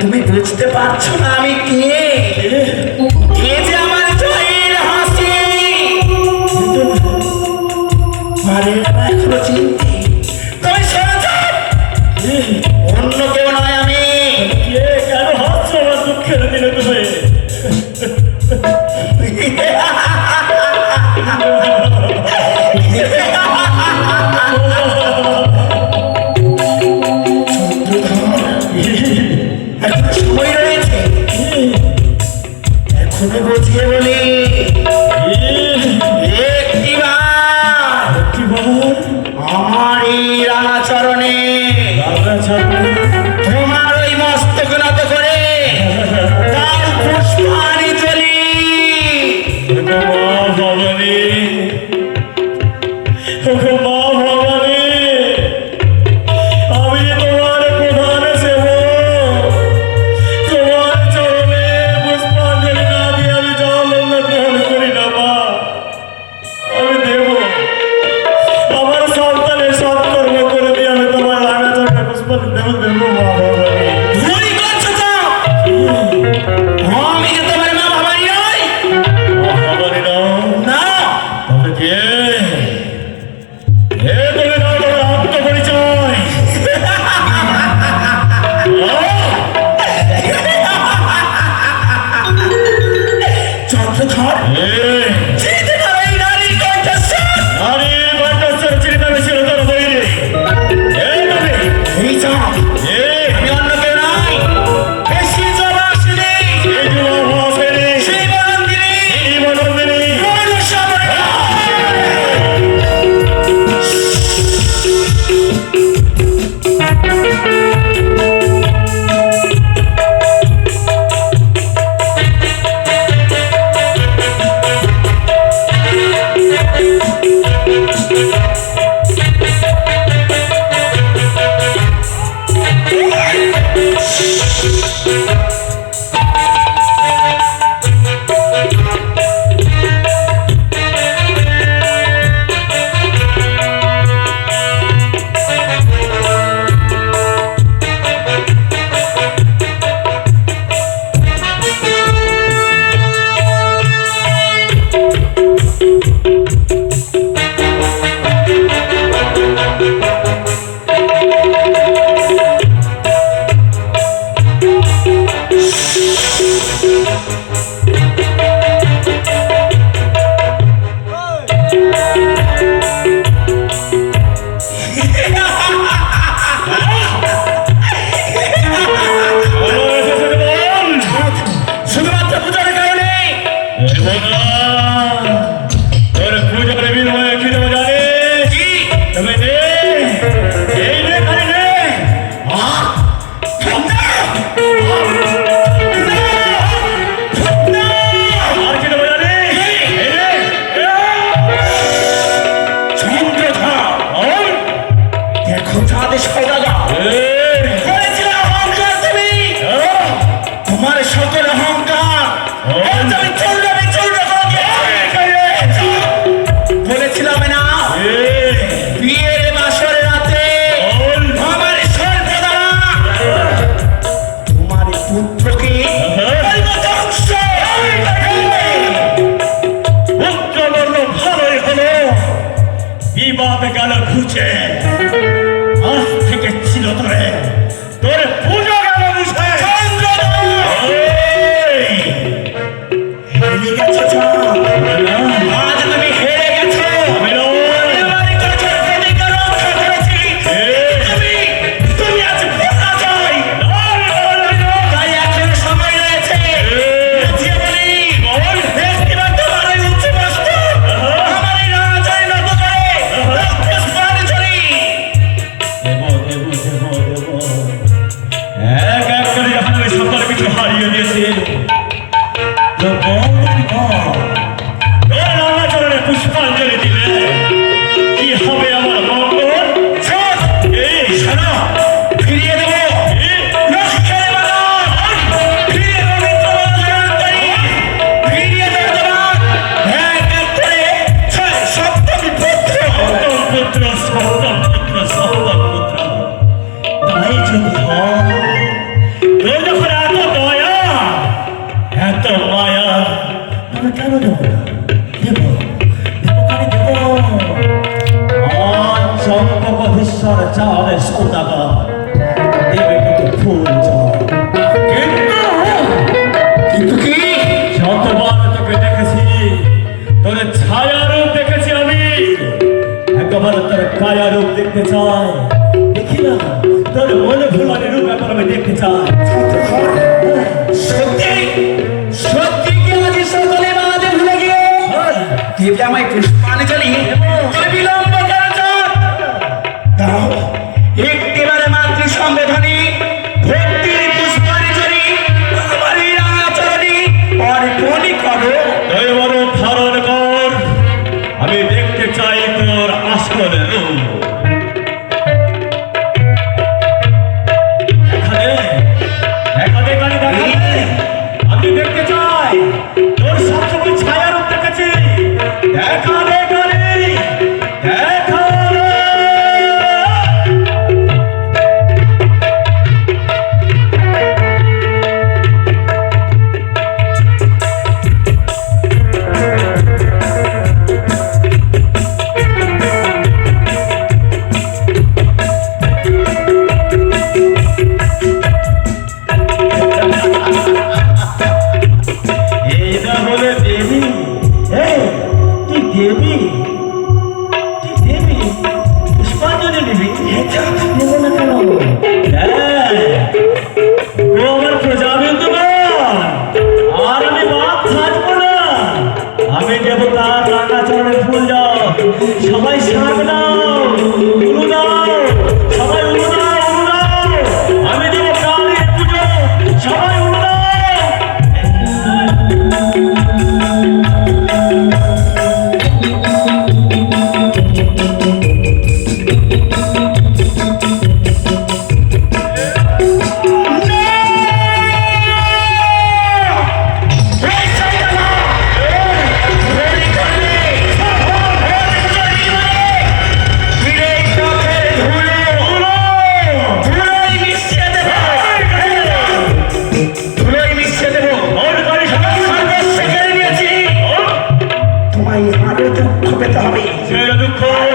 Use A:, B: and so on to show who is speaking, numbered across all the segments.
A: তুমি বুঝতে পারছ না আমি কে? শুধু বুঝিয়ে বলি।
B: Renan! হয়েছে 最后的蟑螂在 দেখতে কষ্ট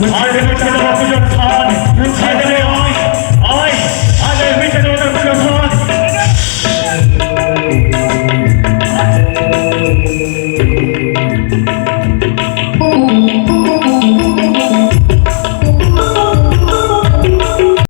B: Hadi bakalım.